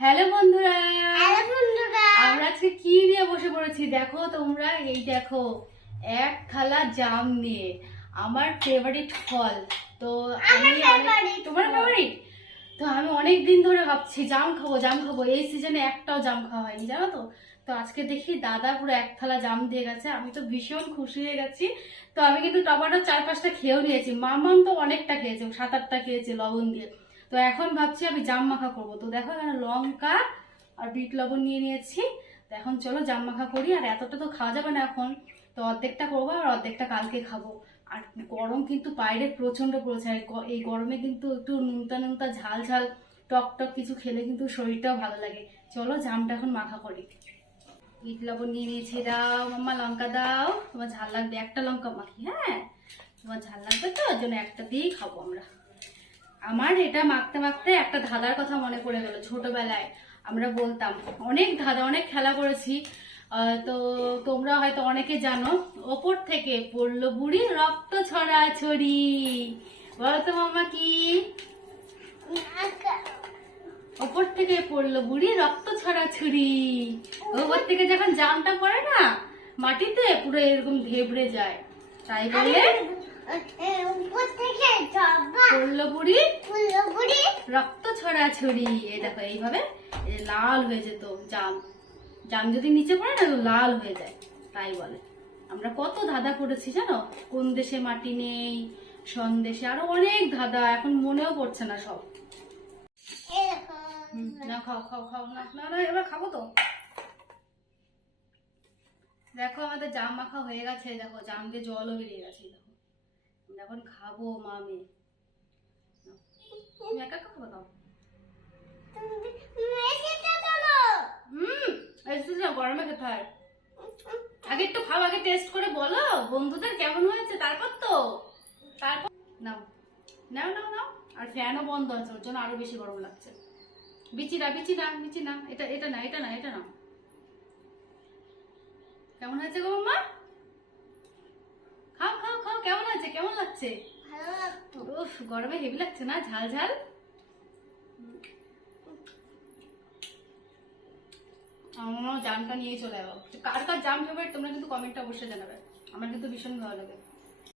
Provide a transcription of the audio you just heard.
Hello বন্ধুরা, hello বন্ধুরা, আমরা আজকে কি নিয়ে বসে পড়েছি দেখো তোমরা। এই দেখো, এক থালা জাম নিয়ে, আমার ফেভারিট ফল। তো তোমার ফেভারিট। তো আমি অনেক দিন ধরে ভাবছি জাম খাবো জাম খাবো, এই সিজনে একটাও জাম খাওয়া হয়নি জানো তো। তো আজকে দেখি দাদা পুরো এক থালা জাম দিয়ে গেছে, আমি তো ভীষণ খুশি হয়ে গেছি। তো আমি কিন্তু টমেটো 4-5টা খেয়েও নিয়েছি, মামাম তো অনেকটা খেয়েছে, 7-8টা খেয়েছে লবণ দিয়ে। তো এখন ভাবছি আমি জাম মাখা করবো। তো দেখো এখানে লঙ্কা আর বিট লবণ নিয়ে নিয়েছি। তো এখন চলো জাম মাখা করি। আর এতটা তো খাওয়া যাবে না এখন, তো অর্ধেকটা করবো আর অর্ধেকটা কালকে খাবো। আর গরম কিন্তু বাইরে প্রচন্ড পড়েছে, আর এই গরমে কিন্তু একটু নুনতা নুনতা ঝাল ঝাল টক টক কিছু খেলে কিন্তু শরীরটাও ভালো লাগে। চলো জামটা এখন মাখা করি। বিট লবণ নিয়ে নিয়েছি, দাও মাম্মা, লঙ্কা দাও, তোমার ঝাল লাগবে, একটা লঙ্কা মাখি। হ্যাঁ, তোমার ঝাল লাগবে তো, ওর জন্য একটা দিয়েই খাবো আমরা। আমার এটা মাখতে মাখতে একটা ধাঁধার কথা মনে পড়ে গেল। ছোটবেলায় আমরা বলতাম, অনেক ধাঁধা, অনেক খেলা করেছি। তো তোমরা হয়তো অনেকে জানো, ওপর থেকে পড়লো বুড়ি রক্ত ছড়াছড়ি। বলো তো মামা কি? ওপর থেকে পড়লো বুড়ি রক্ত ছড়াছড়ি। ওপর থেকে যখন জামটা পড়ে না মাটিতে, পুরো এরকম ধেবড়ে যায়, তাই বলে পড়লো বুড়ি রক্ত ছড়াছড়ি। এই দেখো এইভাবে লাল হয়ে যেত জাম। জাম যদি নিচে পড়ে না তো লাল হয়ে যায়, তাই বলে। আমরা কত ধাঁধা করেছি জানো, কোন দেশে মাটি নেই, সন্দেশে, আরো অনেক ধাঁধা, এখন মনেও পড়ছে না সব। না খাও খাও খাও, না না না, এবার খাবো তো। দেখো আমাদের জাম মাখা হয়ে গেছে, দেখো জাম দিয়ে জলও বেরিয়ে গেছে। দেখো আমরা এখন খাবো মা মেয়ে। তুমি একা একা খাবো? দাও। গরমে খেতে হয়। আগে একটু খাও, আগে টেস্ট করে বলো বন্ধুদের কেমন হয়েছে, তারপর তো তারপর নাও নাও নাও নাও। আর ফ্যানও বন্ধ আছে, ওর জন্য আরো বেশি গরম লাগছে। বিচি না বিচি না বিচি না, এটা এটা না এটা না এটা না। কেমন হয়েছে গো মাম্মা? খাও খাও খাও, কেমন হয়েছে, কেমন লাগছে? উফ, গরমে হেভি লাগছে না ঝাল ঝাল। আমার জামটা নিয়ে চলে যাবো। কার কার জাম ফেভারিট তোমরা কিন্তু কমেন্টে অবশ্যই জানাবে, আমার কিন্তু ভীষণ ভালো লাগে।